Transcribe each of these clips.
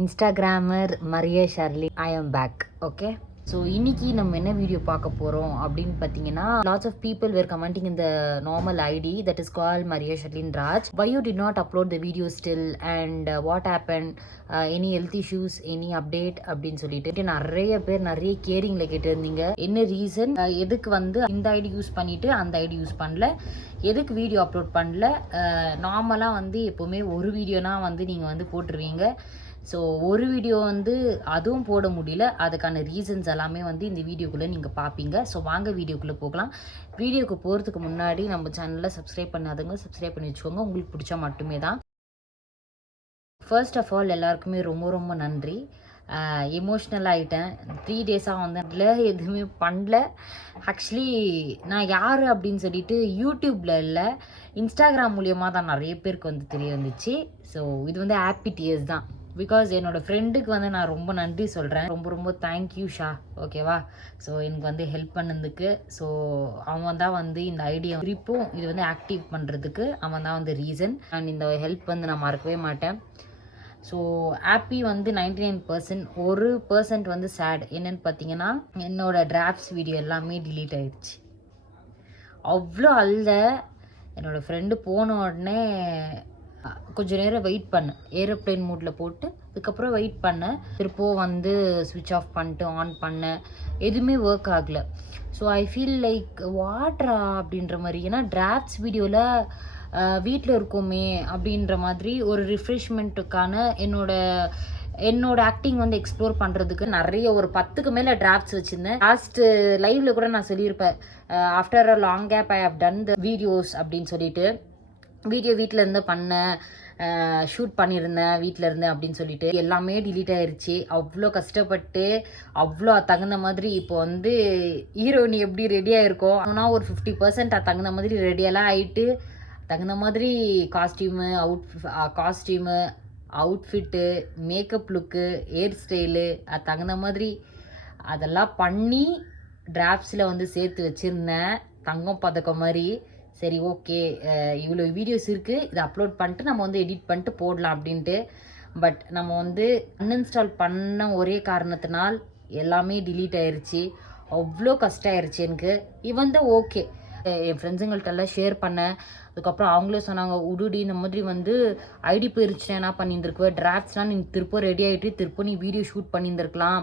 Instagrammer Maria Shirley ஐ ஆம் back. Okay, so இன்னைக்கு நம்ம என்ன வீடியோ பார்க்க போகிறோம் அப்படின்னு பார்த்தீங்கன்னா, lots of people were commenting இந்த normal ID that is call Maria Sharlin Raj. Why you did not upload the video still and what happen, any health issues, any update அப்படின்னு சொல்லிட்டு நிறைய பேர் நிறைய கேரிங்கில் கேட்டிருந்தீங்க. என்ன ரீசன், எதுக்கு வந்து இந்த ஐடி யூஸ் பண்ணிட்டு அந்த ஐடி யூஸ் பண்ணல, எதுக்கு வீடியோ அப்லோட் பண்ணல. நார்மலாக வந்து எப்போவுமே ஒரு வீடியோனா வந்து நீங்கள் வந்து போட்டுருவீங்க. ஸோ ஒரு வீடியோ வந்து அதுவும் போட முடியல. அதுக்கான ரீசன்ஸ் எல்லாமே வந்து இந்த வீடியோக்குள்ளே நீங்கள் பார்ப்பீங்க. ஸோ வாங்க வீடியோக்குள்ளே போகலாம். வீடியோக்கு போகிறதுக்கு முன்னாடி நம்ம சேனலில் சப்ஸ்கிரைப் பண்ணாதவங்க சப்ஸ்கிரைப் பண்ணி வச்சுக்கோங்க, உங்களுக்கு பிடிச்சா மட்டுமே தான். ஃபர்ஸ்ட் ஆஃப் ஆல் எல்லாருக்குமே ரொம்ப ரொம்ப நன்றி. எமோஷ்னல் ஆகிட்டேன். 3 டேஸாக வந்து அதில் எதுவுமே பண்ணல. ஆக்சுவலி நான் யார் அப்படின்னு சொல்லிட்டு யூடியூப்பில் இல்லை, இன்ஸ்டாகிராம் மூலியமாக தான் நிறைய பேருக்கு வந்து தெரிய வந்துச்சு. ஸோ இது வந்து ஹாப்பி டியர்ஸ் தான். பிகாஸ் என்னோடய ஃப்ரெண்டுக்கு வந்து நான் ரொம்ப நன்றி சொல்கிறேன். ரொம்ப ரொம்ப தேங்க்யூ ஷா, ஓகேவா. ஸோ எனக்கு வந்து ஹெல்ப் பண்ணதுக்கு. ஸோ அவன் தான் வந்து இந்த ஐடியா திருப்பும் இது வந்து ஆக்டிவ் பண்ணுறதுக்கு அவன் தான் வந்து ரீசன். அண்ட் இந்த ஹெல்ப் வந்து நான் மறக்கவே மாட்டேன். ஸோ ஹாப்பி வந்து 99%. 1% வந்து சேட். என்னன்னு பார்த்தீங்கன்னா, என்னோடய டிராஃப்ட்ஸ் வீடியோ எல்லாமே டிலீட் ஆயிடுச்சு. அவ்வளோ அல்ல. என்னோடய ஃப்ரெண்டு போன உடனே கொஞ்சம் நேரம் வெயிட் பண்ணேன், ஏரோப்ளேன் மூடில் போட்டு. அதுக்கப்புறம் வெயிட் பண்ணேன், திருப்பவும் வந்து ஸ்விட்ச் ஆஃப் பண்ணிட்டு ஆன் பண்ணேன், எதுவுமே ஒர்க் ஆகலை. So I feel like Vadra அப்படின்ற மாதிரி. ஏன்னா டிராஃப்ட்ஸ் வீடியோவில் வீட்டில் இருக்கோமே அப்படின்ற மாதிரி ஒரு ரிஃப்ரெஷ்மெண்ட்டுக்கான என்னோட ஆக்டிங் வந்து எக்ஸ்ப்ளோர் பண்ணுறதுக்கு நிறைய ஒரு 10க்கு மேலே டிராஃப்ட்ஸ் வச்சுருந்தேன். லாஸ்ட் லைவ்ல கூட நான் சொல்லியிருப்பேன், after a long gap I have done the videos அப்படின்னு சொல்லிட்டு. வீடியோ வீட்டில் இருந்து பண்ணேன், ஷூட் பண்ணியிருந்தேன் வீட்டில் இருந்தேன் அப்படின்னு சொல்லிட்டு. எல்லாமே டிலீட் ஆயிடுச்சு. அவ்வளோ கஷ்டப்பட்டு அவ்வளோ தகுந்த மாதிரி இப்போ வந்து ஹீரோயினி எப்படி ரெடியாக இருக்கோ ஆனால் ஒரு 50% தகுந்த மாதிரி ரெடியெல்லாம் ஆகிட்டு, தகுந்த மாதிரி காஸ்டியூமு அவுட்ஃபிட்டு, மேக்கப் லுக்கு, ஹேர் ஸ்டைலு, அது தகுந்த மாதிரி அதெல்லாம் பண்ணி டிராஃப்ட்ஸில் வந்து சேர்த்து வச்சுருந்தேன், தங்கம் பதக்கம் மாதிரி. சரி ஓகே, இவ்வளோ வீடியோஸ் இருக்குது, இதை அப்லோட் பண்ணிட்டு நம்ம வந்து எடிட் பண்ணிட்டு போடலாம் அப்படின்ட்டு. பட் நம்ம வந்து அன்இன்ஸ்டால் பண்ண ஒரே காரணத்தினால் எல்லாமே டிலீட் ஆயிடுச்சு. அவ்வளோ கஷ்டம் ஆயிடுச்சு எனக்கு. இவன் தான் ஓகே, என் ஃப்ரெண்ட்ஸுங்கள்ட்டெல்லாம் ஷேர் பண்ணேன். அதுக்கப்புறம் அவங்களே சொன்னாங்க, உடுடி இந்த மாதிரி வந்து ஐடி போயிருச்சுன்னா என்ன பண்ணியிருந்துருக்குவேன், டிராஃப்ட்ஸ்லாம் நீ திருப்ப ரெடி ஆகிட்டு திருப்ப நீ வீடியோ ஷூட் பண்ணியிருந்துருக்கலாம்.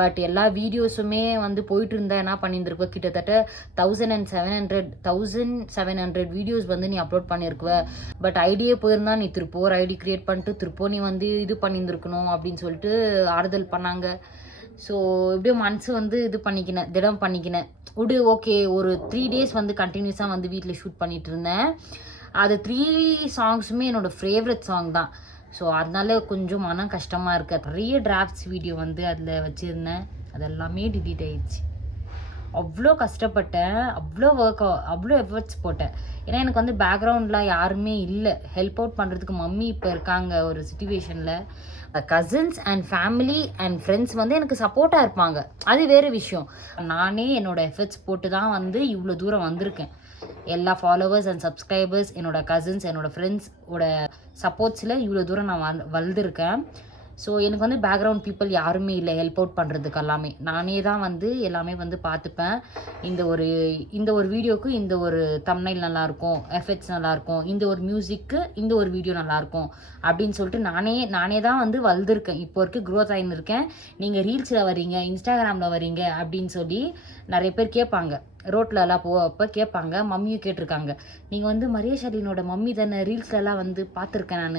பட் எல்லா வீடியோஸுமே வந்து போயிட்டு இருந்தால் என்ன பண்ணியிருந்துருக்குவேன், கிட்டத்தட்ட 1700 வீடியோஸ் வந்து நீ அப்லோட் பண்ணியிருக்குவ. பட் ஐடியே போயிருந்தா நீ திருப்போ ஒரு ஐடி க்ரியேட் பண்ணிட்டு திருப்போ நீ வந்து இது பண்ணியிருந்துருக்கணும் அப்படின்னு சொல்லிட்டு ஆறுதல் பண்ணாங்க. ஸோ எப்படியோ மனசு வந்து இது பண்ணிக்கினேன், திடம் பண்ணிக்கினேன். விடு ஓகே, ஒரு 3 டேஸ் வந்து கண்டினியூஸாக வந்து வீட்டில் ஷூட் பண்ணிகிட்டு இருந்தேன். அது 3 சாங்ஸுமே என்னோடய ஃபேவரட் சாங் தான். ஸோ அதனால கொஞ்சம் மனம் கஷ்டமாக இருக்குது. நிறைய டிராஃப்ட்ஸ் வீடியோ வந்து அதில் வச்சுருந்தேன், அது எல்லாமே டிலீட் ஆயிடுச்சு. அவ்வளோ கஷ்டப்பட்டேன், அவ்வளோ எஃபர்ட்ஸ் போட்டேன். ஏன்னா எனக்கு வந்து பேக்ரவுண்டில் யாருமே இல்லை ஹெல்ப் அவுட் பண்ணுறதுக்கு. மம்மி இப்போ இருக்காங்க ஒரு சுச்சுவேஷனில். Cousins and family and friends வந்து எனக்கு சப்போர்ட்டாக இருப்பாங்க, அது வேறு விஷயம். நானே என்னோடய எஃபர்ட்ஸ் போட்டு தான் வந்து இவ்வளோ தூரம் வந்திருக்கேன். எல்லா ஃபாலோவர்ஸ் அண்ட் சப்ஸ்கிரைபர்ஸ், என்னோடய கசின்ஸ், என்னோடய ஃப்ரெண்ட்ஸோட சப்போர்ட்ஸில் இவ்வளோ தூரம் நான் வளர்ந்துருக்கேன். ஸோ எனக்கு வந்து பேக்ரவுண்ட் பீப்புள் யாருமே இல்லை ஹெல்ப் அவுட் பண்ணுறதுக்கு. எல்லாமே நானே தான் வந்து எல்லாமே வந்து பார்த்துப்பேன். இந்த ஒரு வீடியோக்கு இந்த ஒரு தம்ப்நெயில் நல்லாயிருக்கும், எஃபெக்ட்ஸ் நல்லாயிருக்கும், இந்த ஒரு மியூசிக்கு இந்த ஒரு வீடியோ நல்லாயிருக்கும் அப்படின்னு சொல்லிட்டு நானே தான் வந்து வளர்ந்துருக்கேன். இப்போ வரைக்கும் க்ரோத் ஆகின்னு இருக்கேன். நீங்கள் ரீல்ஸில் வரீங்க, இன்ஸ்டாகிராமில் வரீங்க அப்படின்னு சொல்லி நிறைய பேர் கேட்பாங்க. ரோட்லலாம் போவப்போ கேட்பாங்க, மம்மியும் கேட்டிருக்காங்க, நீங்கள் வந்து மரியா ஷர்லினோட மம்மி தானே, ரீல்ஸ்லலாம் வந்து பார்த்துருக்கேன்,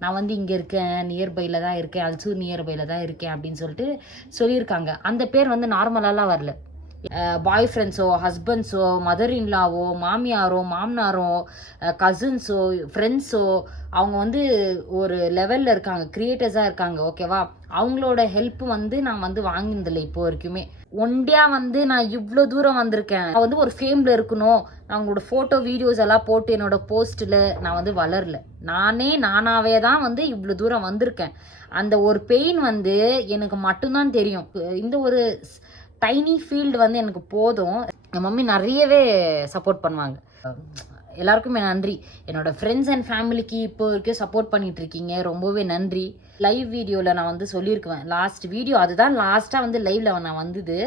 நான் வந்து இங்கே இருக்கேன், நியர்பையில் தான் இருக்கேன், அல்சூர் நியர்பையில் தான் இருக்கேன் அப்படின்னு சொல்லிட்டு சொல்லியிருக்காங்க. அந்த பேர் வந்து நார்மலாலாம் வரல. பாய் ஃப்ரெண்ட்ஸோ, ஹஸ்பண்ட்ஸோ, மதர் இன்லாவோ, மாமியாரோ, மாமனாரோ, கசின்ஸோ, ஃப்ரெண்ட்ஸோ, அவங்க வந்து ஒரு லெவலில் இருக்காங்க, க்ரியேட்டர்ஸாக இருக்காங்க, ஓகேவா. அவங்களோட ஹெல்ப் வந்து நான் வந்து வாங்கினதில்லை இப்போ வரைக்குமே. ஒண்டியாக வந்து நான் இவ்வளோ தூரம் வந்திருக்கேன். நான் வந்து ஒரு ஃபேமில் இருக்கணும், நான் அவங்களோட ஃபோட்டோ வீடியோஸ் எல்லாம் போட்டு என்னோடய போஸ்ட்டில் நான் வந்து வளரல. நானாவே தான் வந்து இவ்வளோ தூரம் வந்திருக்கேன். அந்த ஒரு பெயின் வந்து எனக்கு மட்டும்தான் தெரியும். இந்த ஒரு டைனி ஃபீல்டு வந்து எனக்கு போதும். என் மம்மி நிறையவே சப்போர்ட் பண்ணுவாங்க. எல்லாருக்குமே நன்றி. என்னோடய ஃப்ரெண்ட்ஸ் அண்ட் ஃபேமிலிக்கு இப்போ வரைக்கும் சப்போர்ட் பண்ணிகிட்ருக்கீங்க, ரொம்பவே நன்றி. லைவ் வீடியோவில் நான் வந்து சொல்லியிருக்குவேன். லாஸ்ட் வீடியோ அதுதான் லாஸ்ட்டாக வந்து லைவில் நான் வந்தது.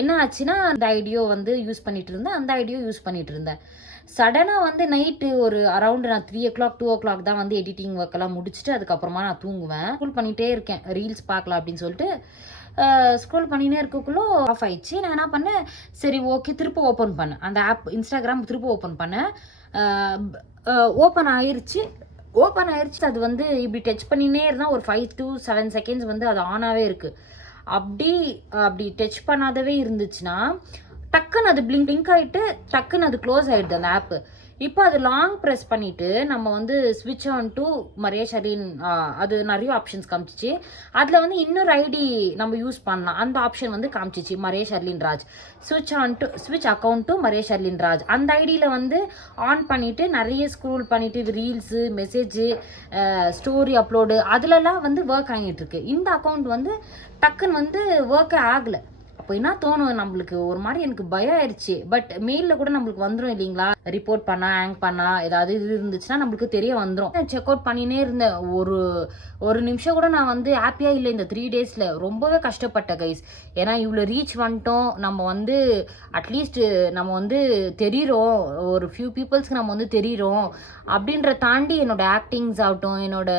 என்ன ஆச்சுன்னா அந்த ஐடியோ வந்து யூஸ் பண்ணிட்டு இருந்தேன், அந்த ஐடியோ யூஸ் பண்ணிட்டு இருந்தேன். சடனாக வந்து நைட்டு ஒரு அரவுண்டு நான் 3 o'clock 2 o'clock தான் வந்து எடிட்டிங் ஒர்க்கெல்லாம் முடிச்சுட்டு அதுக்கப்புறமா நான் தூங்குவேன். ஸ்க்ரோல் பண்ணிகிட்டே இருக்கேன், ரீல்ஸ் பார்க்கலாம் அப்படின்னு சொல்லிட்டு ஸ்க்ரோல் பண்ணினே இருக்கக்குள்ளே ஆஃப் ஆயிடுச்சு. நான் என்ன பண்ணேன், சரி ஓகே திரும்ப ஓப்பன் பண்ணேன் அந்த ஆப், இன்ஸ்டாகிராம் திரும்ப ஓப்பன் பண்ணேன். ஓப்பன் ஆயிடுச்சு. அது வந்து இப்படி டச் பண்ணினே இருந்தால் ஒரு 5 to 7 seconds வந்து அது ஆனாகவே இருக்குது. அப்படி டச் பண்ணாதவே இருந்துச்சுன்னா டக்குன்னு அது பிளிங்க் ஆகிட்டு டக்குன்னு அது க்ளோஸ் ஆகிடுது அந்த ஆப்பு. இப்போ அது லாங் ப்ரெஸ் பண்ணிவிட்டு நம்ம வந்து ஸ்விட்ச் ஆன் டு மரியா ஷர்லின், அது நிறைய ஆப்ஷன்ஸ் காமிச்சிச்சு. அதில் வந்து இன்னொரு ஐடி நம்ம யூஸ் பண்ணலாம், அந்த ஆப்ஷன் வந்து காமிச்சிச்சு மரியா ஷர்லின் ராஜ். ஸ்விட்ச் அக்கௌண்ட் டு மரியா ஷர்லின் ராஜ். அந்த ஐடியில் வந்து ஆன் பண்ணிவிட்டு நிறைய ஸ்க்ரோல் பண்ணிவிட்டு ரீல்ஸு, மெசேஜு, ஸ்டோரி அப்லோடு அதுலலாம் வந்து ஒர்க் ஆகிட்டு இருக்கு. இந்த அக்கௌண்ட் வந்து டக்குன்னு வந்து ஒர்க்கே ஆகலை. அப்போ என்ன தோணும் நம்மளுக்கு, ஒரு மாதிரி எனக்கு பயம் ஆயிடுச்சு. பட் மெயிலில் கூட நம்மளுக்கு வந்துடும் இல்லைங்களா, ரிப்போர்ட் பண்ணால் ஹேங் பண்ணால் ஏதாவது இது இருந்துச்சுன்னா நம்மளுக்கு தெரிய வந்துடும். செக் அவுட் பண்ணினே இருந்தேன். ஒரு நிமிஷம் கூட நான் வந்து ஹாப்பியாக இல்லை இந்த 3 days. ரொம்பவே கஷ்டப்பட்டேன் கைஸ். ஏன்னா இவ்வளோ ரீச் வந்துட்டோம், நம்ம வந்து அட்லீஸ்ட் நம்ம வந்து தெரிகிறோம், ஒரு ஃபியூ பீப்புள்ஸ்க்கு நம்ம வந்து தெரிகிறோம் அப்படின்ற தாண்டி என்னோட ஆக்டிங்ஸ் ஆகட்டும், என்னோட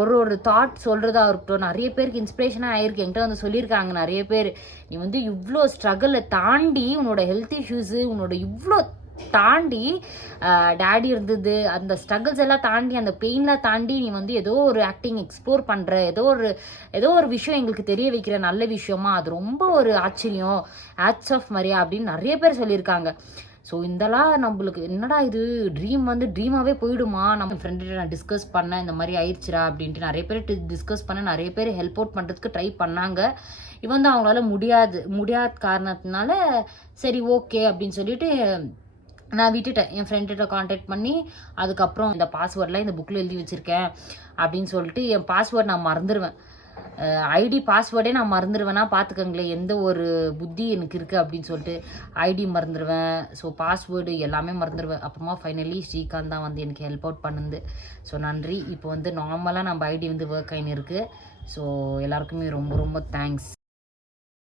ஒரு தாட் சொல்கிறதா இருக்கட்டும், நிறைய பேருக்கு இன்ஸ்பிரேஷனாக ஆயிருக்கு. என்கிட்ட வந்து சொல்லியிருக்காங்க நிறைய பேர், நீ வந்து இவ்வளோ ஸ்ட்ரகிளை தாண்டி உன்னோட ஹெல்த் இஷ்யூஸு உன்னோட இவ்வளோ தாண்டி டேடி இருந்தது, அந்த ஸ்ட்ரகிள்ஸ் எல்லாம் தாண்டி அந்த பெயின்லாம் தாண்டி நீ வந்து ஏதோ ஒரு ஆக்டிங் எக்ஸ்ப்ளோர் பண்ணுற, ஏதோ ஒரு விஷயம் எங்களுக்கு தெரிய வைக்கிற நல்ல விஷயமா, அது ரொம்ப ஒரு ஆச்சரியம், ஹேட்ஸ் ஆஃப் மரியா அப்படின்னு நிறைய பேர் சொல்லியிருக்காங்க. ஸோ இதெல்லாம் நம்மளுக்கு என்னடா இது ட்ரீம் வந்து ட்ரீமாகவே போயிடுமா. நம்ம ஃப்ரெண்ட்கிட்ட நான் டிஸ்கஸ் பண்ணேன், இந்த மாதிரி ஆயிடுச்சுரா அப்படின்ட்டு நிறைய பேர் டிஸ்கஸ் பண்ண, நிறைய பேர் ஹெல்ப் அவுட் பண்ணுறதுக்கு ட்ரை பண்ணாங்க. இவன் தான் அவங்களால முடியாத காரணத்தினால சரி ஓகே அப்படின்னு சொல்லிட்டு நான் விட்டுட்டேன். என் ஃப்ரெண்ட்கிட்ட காண்டாக்ட் பண்ணி அதுக்கப்புறம் இந்த பாஸ்வேர்டெலாம் இந்த புக்கில் எழுதி வச்சுருக்கேன் அப்படின்னு சொல்லிட்டு என் பாஸ்வேர்டு நான் மறந்துடுவேன், ஐடி பாஸ்வேர்டே நான் மறந்துடுவேன்னா பார்த்துக்கங்களேன் எந்த ஒரு புத்தி எனக்கு இருக்குது அப்படின்னு சொல்லிட்டு ஐடி மறந்துடுவேன். ஸோ பாஸ்வேர்டு எல்லாமே மறந்துடுவேன். அப்புறமா ஃபைனலி ஸ்ரீகாந்த் தான் வந்து எனக்கு ஹெல்ப் அவுட் பண்ணுது. ஸோ நன்றி. இப்போ வந்து நார்மலாக நம்ம ஐடி வந்து ஒர்க் ஆகின்னு இருக்குது. ஸோ எல்லாருக்குமே ரொம்ப ரொம்ப தேங்க்ஸ்.